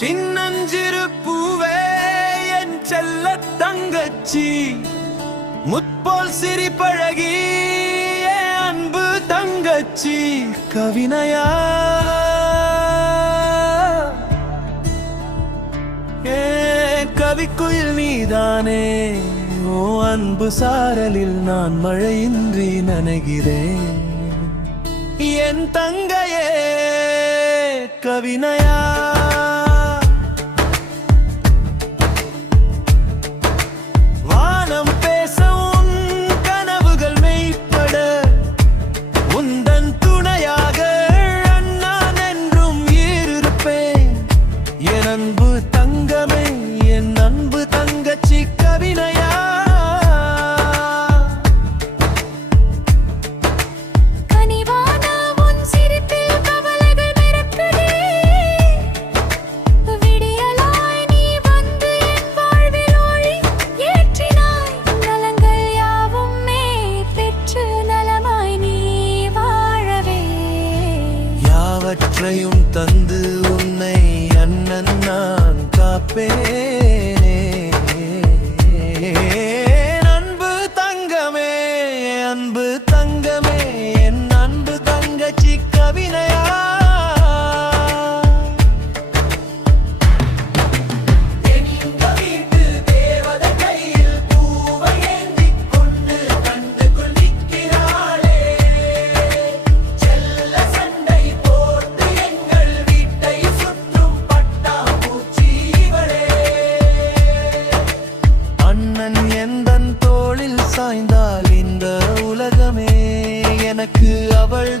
சின்னஞ்சிறு பூவே என் செல்ல தங்கச்சி, முற்போல் சிரிப்பழகி அன்பு தங்கச்சி. கவினையா கவிக்குயில் நீதானே, ஓ அன்பு சாரலில் நான் மழையின்றி நனைகிறேன். என் தங்கையே கவினையா, வானம் பேச உன் கனவுகள் மெய்ப்பட, உந்தன் துணையாக நான் என்றும் இருப்பேன். என் அன்பு தங்கமே, என் அன்பு தங்கச்சி கவினையா. யாவற்றையும் தந்து உன்னை அண்ணன் நான் காப்பேனே. அன்பு தங்கமே, அன்பு தங்கமே, என் அன்பு தங்கச்சி கவினையா. சாய்ந்தால் இந்த உலகமே எனக்கு அவள்